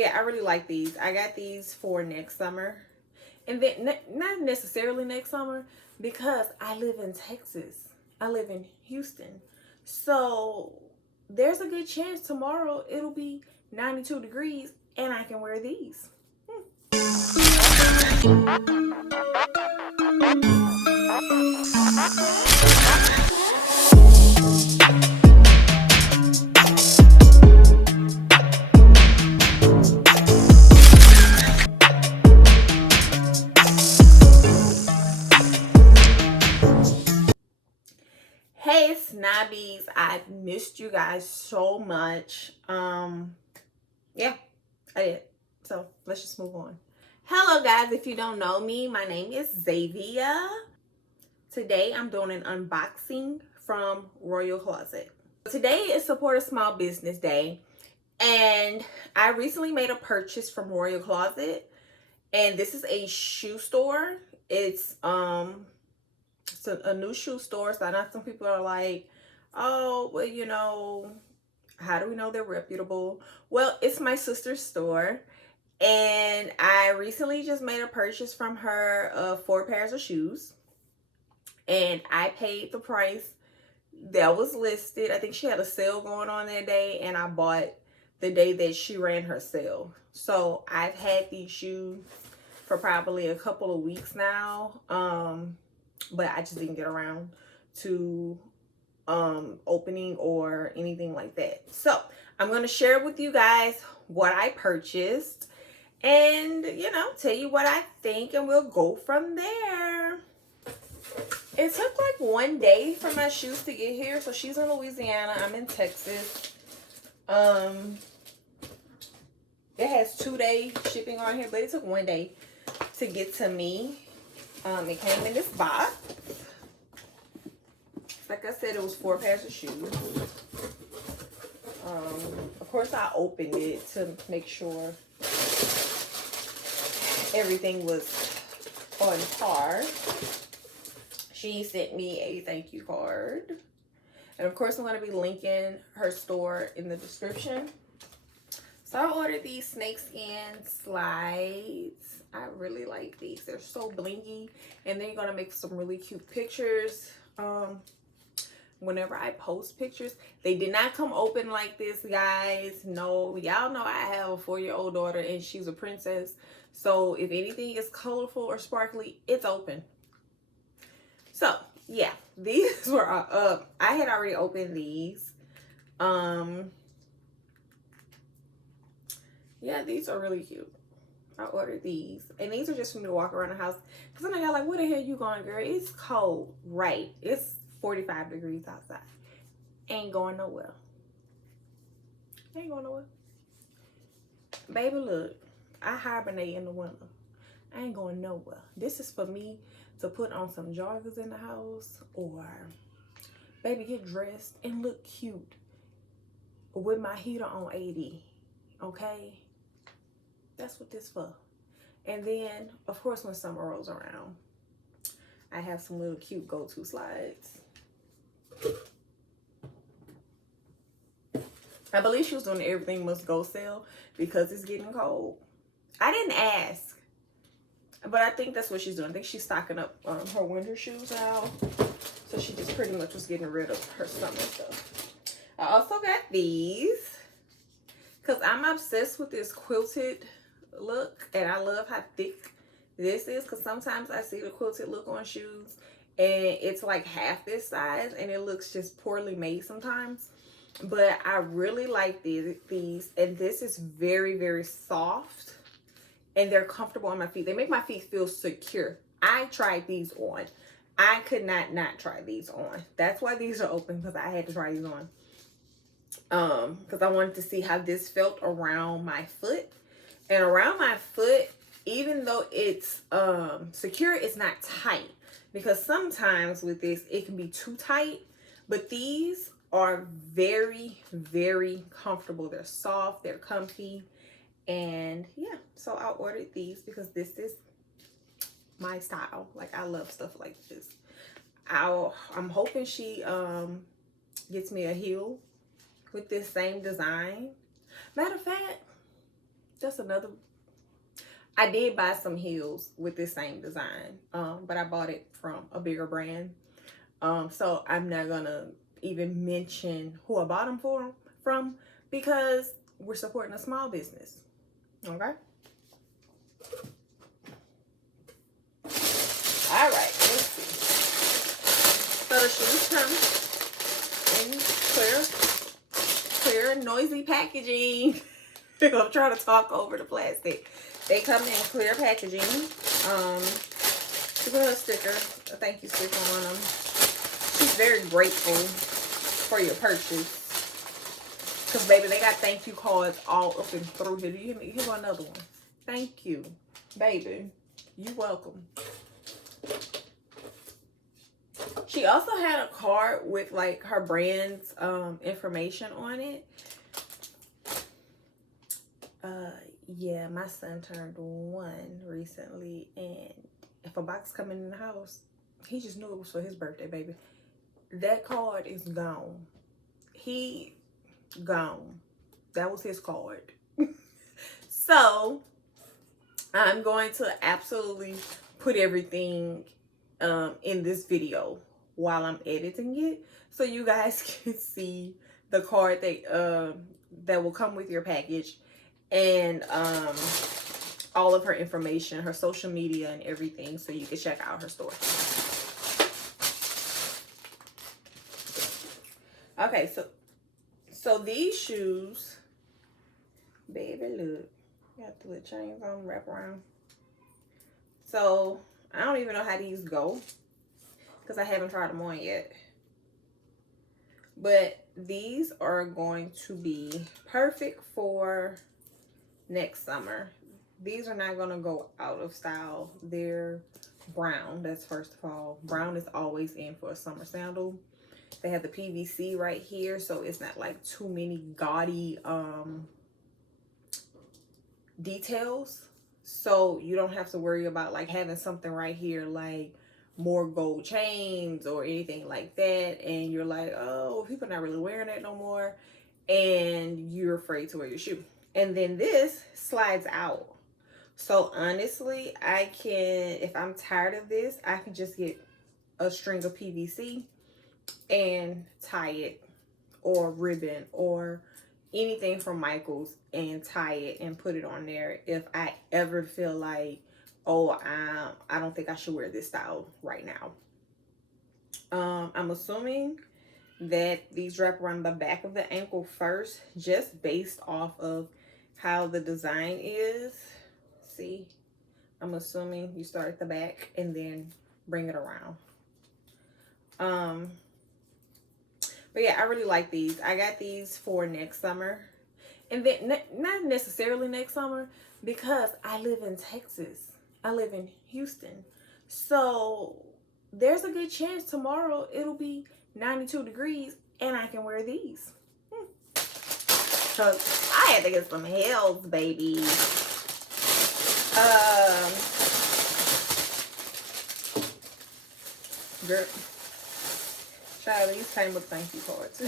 Yeah, I really like these. I got these for next summer. And then not necessarily next summer because I live in Texas. I live in Houston. So there's a good chance tomorrow it'll be 92 degrees and I can wear these. Hey snobbies, I've missed you guys so much. Yeah, I did. So let's just move on. Hello guys, if you don't know me, my name is Xavier. Today I'm doing an unboxing from Royal Closet. Today is Support a Small Business Day, and I recently made a purchase from Royal Closet, and this is a shoe store. It's a new shoe store, so I know some people are like, oh, well, you know, how do we know they're reputable? Well, it's my sister's store, and I recently just made a purchase from her of 4 pairs of shoes, and I paid the price that was listed. I think she had a sale going on that day, and I bought the day that she ran her sale. So I've had these shoes for probably a couple of weeks now, but I just didn't get around to opening or anything like that. So I'm going to share with you guys what I purchased and, you know, tell you what I think, and we'll go from there. It took like 1 day for my shoes to get here. So she's in Louisiana, I'm in Texas. It has 2-day shipping on here, but it took 1 day to get to me. It came in this box. Like I said, it was 4 pairs of shoes. Of course, I opened it to make sure everything was on par. She sent me a thank you card. And of course, I'm going to be linking her store in the description. So I ordered these snakeskin slides. I really like these. They're so blingy. And they're going to make some really cute pictures. Whenever I post pictures. They did not come open like this, guys. No, y'all know I have a 4-year-old daughter and she's a princess. So if anything is colorful or sparkly, it's open. So yeah, these were I had already opened these. Yeah, these are really cute. I ordered these, and these are just for me to walk around the house, because I know y'all like, where the hell you going, girl? It's cold, right? It's 45 degrees outside. Ain't going nowhere. Ain't going nowhere. Baby, look, I hibernate in the winter. I ain't going nowhere. This is for me to put on some joggers in the house, or baby, get dressed and look cute with my heater on 80. Okay? That's what this for. And then, of course, when summer rolls around, I have some little cute go-to slides. I believe she was doing the everything must go sale because it's getting cold. I didn't ask, but I think that's what she's doing. I think she's stocking up her winter shoes now. So she just pretty much was getting rid of her summer stuff. I also got these because I'm obsessed with this quilted look, and I love how thick this is, because sometimes I see the quilted look on shoes and it's like half this size and it looks just poorly made sometimes. But I really like these, and this is very, very soft, and they're comfortable on my feet. They make my feet feel secure. I tried these on. I could not try these on. That's why these are open, because I had to try these on. Because I wanted to see how this felt around my foot. And around my foot, even though it's secure, it's not tight. Because sometimes with this, it can be too tight. But these are very, very comfortable. They're soft, they're comfy. And yeah, so I ordered these because this is my style. Like, I love stuff like this. I'm hoping she gets me a heel with this same design. Matter of fact, That's another. I did buy some heels with this same design, but I bought it from a bigger brand. So I'm not gonna even mention who I bought them from because we're supporting a small business. Okay. All right. Let's see. So the shoes come in clear, noisy packaging. I'm trying to talk over the plastic. They come in clear packaging. She put a sticker, a thank you sticker on them. She's very grateful for your purchase. Because, baby, they got thank you cards all up and through here. Do you hear me? Here's another one. Thank you, baby. You welcome. She also had a card with, like, her brand's information on it. Yeah, my son turned 1 recently, and if a box coming in the house, he just knew it was for his birthday, baby. That card is gone. He gone. That was his card. So I'm going to absolutely put everything in this video while I'm editing it, so you guys can see the card that will come with your package, and all of her information, her social media and everything, so you can check out her store. Okay, so these shoes, baby, look, got the little chains on, wrap around. So I don't even know how these go because I haven't tried them on yet. But these are going to be perfect for next summer. These are not going to go out of style. They're brown. That's first of all. Brown is always in for a summer sandal. They have the PVC right here, so it's not like too many gaudy details. So you don't have to worry about like having something right here like more gold chains or anything like that, and you're like, oh, people are not really wearing that no more, and you're afraid to wear your shoe. And then this slides out. So honestly, I can, if I'm tired of this, I can just get a string of PVC and tie it, or ribbon, or anything from Michael's, and tie it and put it on there if I ever feel like, oh, I don't think I should wear this style right now. I'm assuming that these wrap around the back of the ankle first, just based off of how the design is. See, I'm assuming you start at the back and then bring it around. But yeah, I really like these. I got these for next summer, and then not necessarily next summer because I live in Texas. I live in Houston, so there's a good chance tomorrow it'll be 92 degrees and I can wear these. Cause I had to get some heels, baby. Girl, child, these came with thank you cards.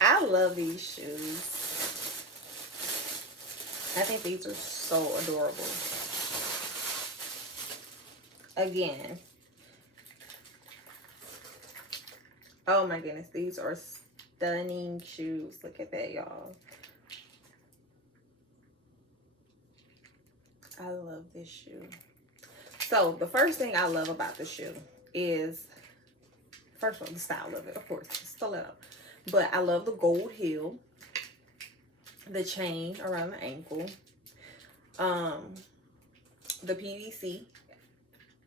I love these shoes. I think these are so adorable. Again, oh my goodness, these are stunning shoes. Look at that, y'all. I love this shoe. So the first thing I love about the shoe is, first of all, the style of it, of course, stiletto. But I love the gold heel, the chain around the ankle, the PVC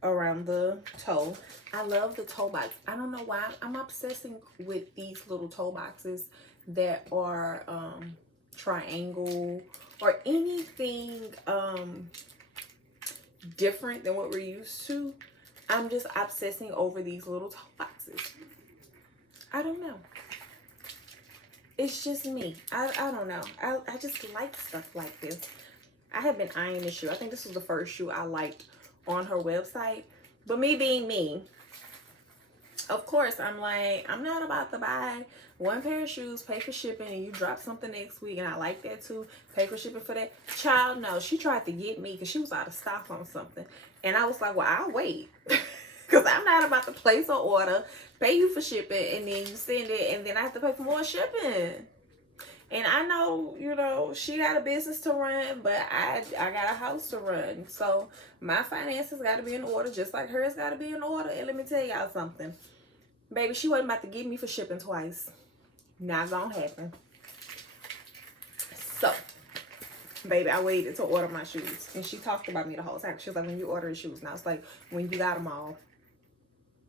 around the toe. I love the toe box. I don't know why I'm obsessing with these little toe boxes that are triangle or anything different than what we're used to. I'm just obsessing over these little toe boxes. I don't know. It's just me. I don't know. I just like stuff like this. I have been eyeing this shoe. I think this was the first shoe I liked on her website. But me being me, Of course, I'm like, I'm not about to buy one pair of shoes, pay for shipping, and you drop something next week, and I like that too, pay for shipping for that. Child, no, she tried to get me because she was out of stock on something. And I was like, well, I'll wait. Because I'm not about to place an order, pay you for shipping, and then you send it, and then I have to pay for more shipping. And I know, you know, she got a business to run, but I got a house to run. So my finances got to be in order, just like hers got to be in order. And let me tell y'all something. Baby, she wasn't about to get me for shipping twice. Not gonna happen. So, baby, I waited to order my shoes. And she talked about me the whole time. She was like, when you order shoes. Now it's like, when you got them all.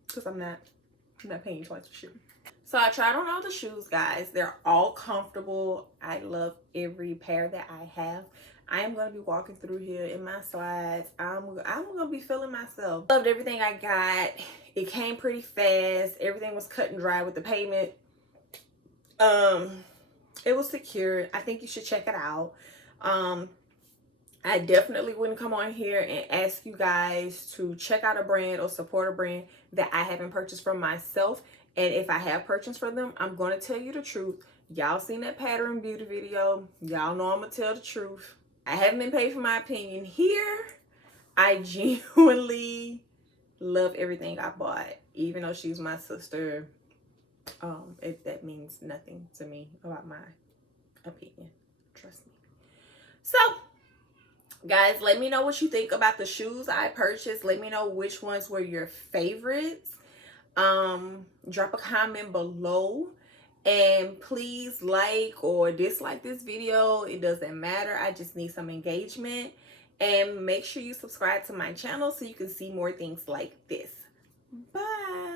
Because I'm not paying you twice for shipping. So I tried on all the shoes, guys. They're all comfortable. I love every pair that I have. I am going to be walking through here in my slides. I'm going to be feeling myself. Loved everything I got. It came pretty fast. Everything was cut and dry with the payment. It was secure. I think you should check it out. I definitely wouldn't come on here and ask you guys to check out a brand or support a brand that I haven't purchased from myself. And if I have purchased from them, I'm going to tell you the truth. Y'all seen that pattern beauty video. Y'all know I'm going to tell the truth. I haven't been paid for my opinion here. I genuinely love everything I bought. Even though she's my sister, that means nothing to me about my opinion. Trust me. So, guys, let me know what you think about the shoes I purchased. Let me know which ones were your favorites. Drop a comment below, and please like or dislike this video. It doesn't matter. I just need some engagement. And make sure you subscribe to my channel so you can see more things like this. Bye.